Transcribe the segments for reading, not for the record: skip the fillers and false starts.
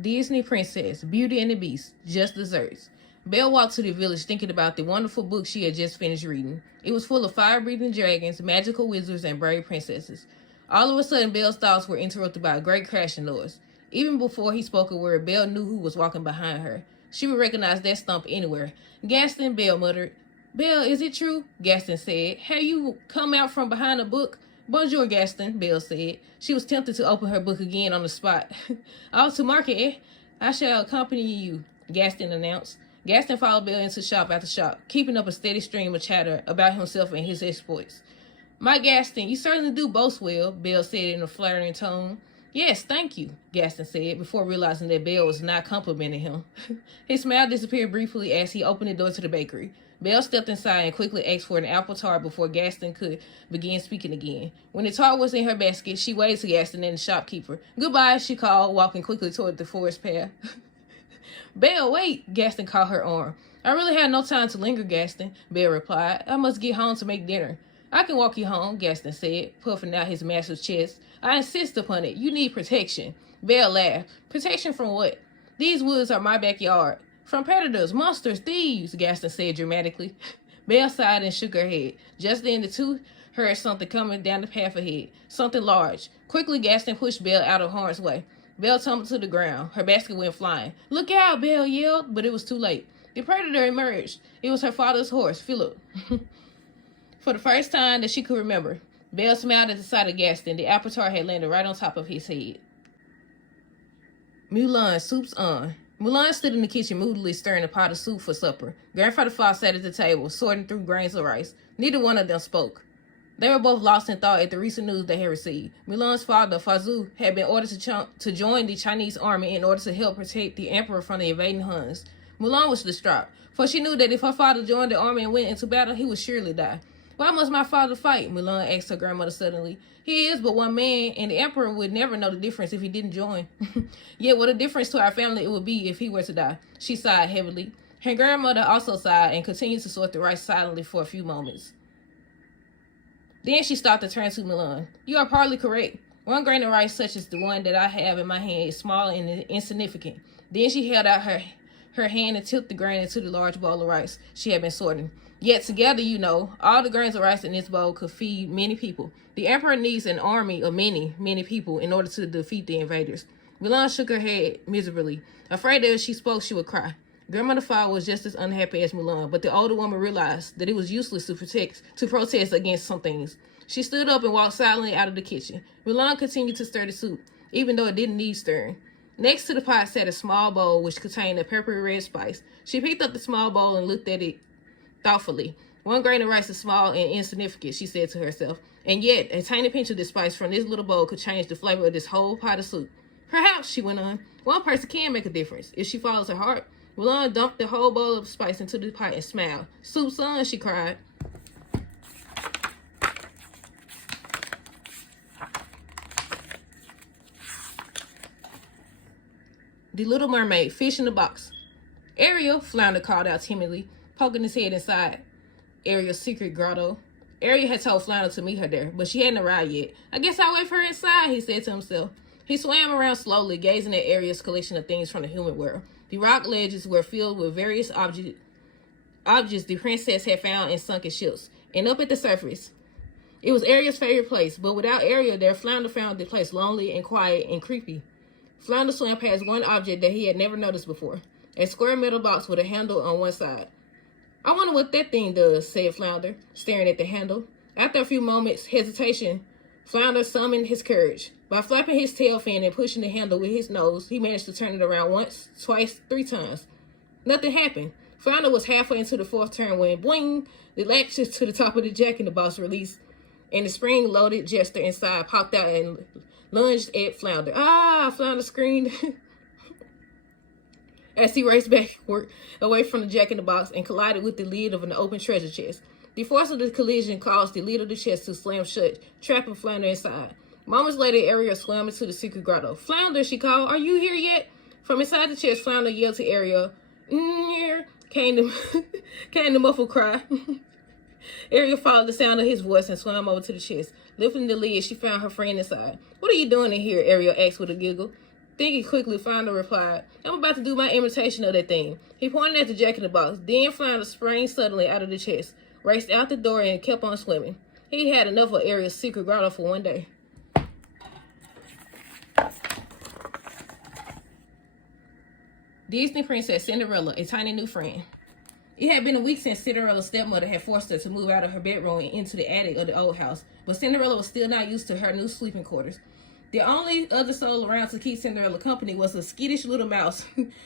Disney Princess, Beauty and the Beast, just desserts. Belle walked to the village thinking about the wonderful book she had just finished reading. It was full of fire-breathing dragons, magical wizards, and brave princesses. All of a sudden, Belle's thoughts were interrupted by a great crashing noise. Even before he spoke a word, Belle knew who was walking behind her. She would recognize that stump anywhere. Gaston, Belle muttered. Belle, is it true? Gaston said. Have you come out from behind a book? Bonjour, Gaston, Belle said. She was tempted to open her book again on the spot. Off to market, eh? I shall accompany you, Gaston announced. Gaston followed Belle into shop after shop, keeping up a steady stream of chatter about himself and his exploits. My Gaston, you certainly do boast well, Belle said in a flattering tone. Yes, thank you, Gaston said, before realizing that Belle was not complimenting him. His smile disappeared briefly as he opened the door to the bakery. Belle stepped inside and quickly asked for an apple tart before Gaston could begin speaking again. When the tart was in her basket, she waved to Gaston and the shopkeeper. Goodbye, she called, walking quickly toward the forest path. Belle, wait, Gaston caught her arm. I really had no time to linger, Gaston, Belle replied. I must get home to make dinner. I can walk you home, Gaston said, puffing out his massive chest. I insist upon it. You need protection. Belle laughed. Protection from what? These woods are my backyard. From predators, monsters, thieves, Gaston said dramatically. Belle sighed and shook her head. Just then the two heard something coming down the path ahead. Something large. Quickly, Gaston pushed Belle out of harm's way. Belle tumbled to the ground. Her basket went flying. Look out, Belle yelled, but it was too late. The predator emerged. It was her father's horse, Philip. For the first time that she could remember, Belle smiled at the sight of Gaston. The apple tart had landed right on top of his head. Mulan, soup's on. Mulan stood in the kitchen moodily stirring a pot of soup for supper. Grandfather Fox sat at the table, sorting through grains of rice. Neither one of them spoke. They were both lost in thought at the recent news they had received. Mulan's father, Fazou, had been ordered to join the Chinese army in order to help protect the emperor from the invading Huns. Mulan was distraught, for she knew that if her father joined the army and went into battle, he would surely die. Why must my father fight? Mulan asked her grandmother suddenly. He is but one man, and the emperor would never know the difference if he didn't join. Yet what a difference to our family it would be if he were to die. She sighed heavily. Her grandmother also sighed and continued to sort the rice silently for a few moments. Then she stopped to turn to Mulan. You are partly correct. One grain of rice such as the one that I have in my hand is small and insignificant. Then she held out her hand and tipped the grain into the large bowl of rice she had been sorting. Yet together, you know, all the grains of rice in this bowl could feed many people. The emperor needs an army of many, many people in order to defeat the invaders. Mulan shook her head miserably, afraid that if she spoke, she would cry. Grandmother Fowl was just as unhappy as Mulan, but the older woman realized that it was useless to protest against some things. She stood up and walked silently out of the kitchen. Mulan continued to stir the soup, even though it didn't need stirring. Next to the pot sat a small bowl which contained a peppery red spice. She picked up the small bowl and looked at it thoughtfully. One grain of rice is small and insignificant, she said to herself, and yet a tiny pinch of this spice from this little bowl could change the flavor of this whole pot of soup. Perhaps, she went on, one person can make a difference if she follows her heart. Mulan dumped the whole bowl of spice into the pot and smiled. Soup's on, she cried. The Little Mermaid, fish in the box. Ariel, Flounder called out timidly, poking his head inside Ariel's secret grotto. Ariel had told Flounder to meet her there, but she hadn't arrived yet. I guess I'll wait for her inside, he said to himself. He swam around slowly, gazing at Ariel's collection of things from the human world. The rock ledges were filled with various objects the princess had found in sunken ships. And up at the surface, it was Ariel's favorite place, but without Ariel there, Flounder found the place lonely and quiet and creepy. Flounder swam past one object that he had never noticed before, a square metal box with a handle on one side. I wonder what that thing does, said Flounder, staring at the handle. After a few moments' hesitation, Flounder summoned his courage. By flapping his tail fin and pushing the handle with his nose, he managed to turn it around once, twice, 3 times. Nothing happened. Flounder was halfway into the 4th turn when, boing, the latch to the top of the jack-in-the-box released, and the spring-loaded jester inside popped out and lunged at Flounder. Ah, Flounder screamed as he raced backward away from the jack-in-the-box and collided with the lid of an open treasure chest. The force of the collision caused the lid of the chest to slam shut, trapping Flounder inside. Moments later, Ariel swam into the secret grotto. Flounder, she called, are you here yet? From inside the chest, Flounder yelled to Ariel. Came the muffled cry. Ariel followed the sound of his voice and swam over to the chest. Lifting the lid, she found her friend inside. What are you doing in here? Ariel asked with a giggle. Thinking quickly, Flounder replied, I'm about to do my imitation of that thing. He pointed at the jack in the box. Then Flounder sprang suddenly out of the chest, raced out the door, and kept on swimming. He had enough of Ariel's secret grotto for one day. Disney Princess Cinderella, a tiny new friend. It had been a week since Cinderella's stepmother had forced her to move out of her bedroom and into the attic of the old house, but Cinderella was still not used to her new sleeping quarters. The only other soul around to keep Cinderella company was a skittish little mouse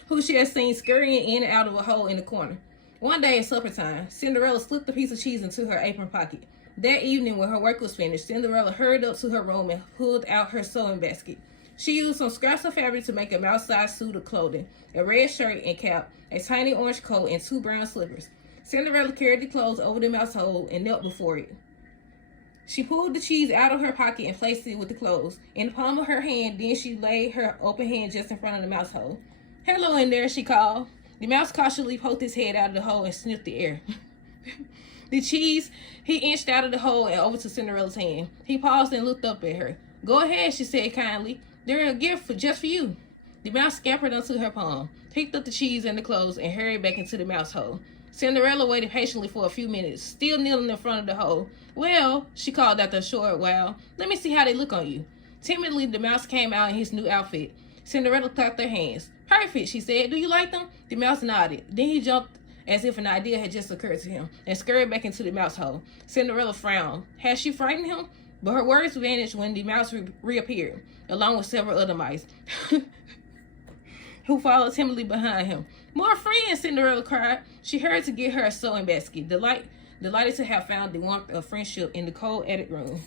who she had seen scurrying in and out of a hole in the corner. One day at supper time, Cinderella slipped a piece of cheese into her apron pocket. That evening, when her work was finished, Cinderella hurried up to her room and pulled out her sewing basket. She used some scraps of fabric to make a mouse-sized suit of clothing, a red shirt and cap, a tiny orange coat, and 2 brown slippers. Cinderella carried the clothes over the mouse hole and knelt before it. She pulled the cheese out of her pocket and placed it with the clothes. In the palm of her hand, then she laid her open hand just in front of the mouse hole. Hello in there, she called. The mouse cautiously poked his head out of the hole and sniffed the air. The cheese, he inched out of the hole and over to Cinderella's hand. He paused and looked up at her. Go ahead, she said kindly. They're a gift just for you. The mouse scampered onto her palm, picked up the cheese and the clothes, and hurried back into the mouse hole. Cinderella waited patiently for a few minutes, still kneeling in front of the hole. Well, she called after a short while, let me see how they look on you. Timidly, the mouse came out in his new outfit. Cinderella clapped her hands. Perfect, she said. Do you like them? The mouse nodded. Then he jumped as if an idea had just occurred to him and scurried back into the mouse hole. Cinderella frowned. Had she frightened him? But her words vanished when the mouse reappeared, along with several other mice, who followed timidly behind him. More friends, Cinderella cried. She hurried to get her a sewing basket, delighted to have found the warmth of friendship in the cold attic room.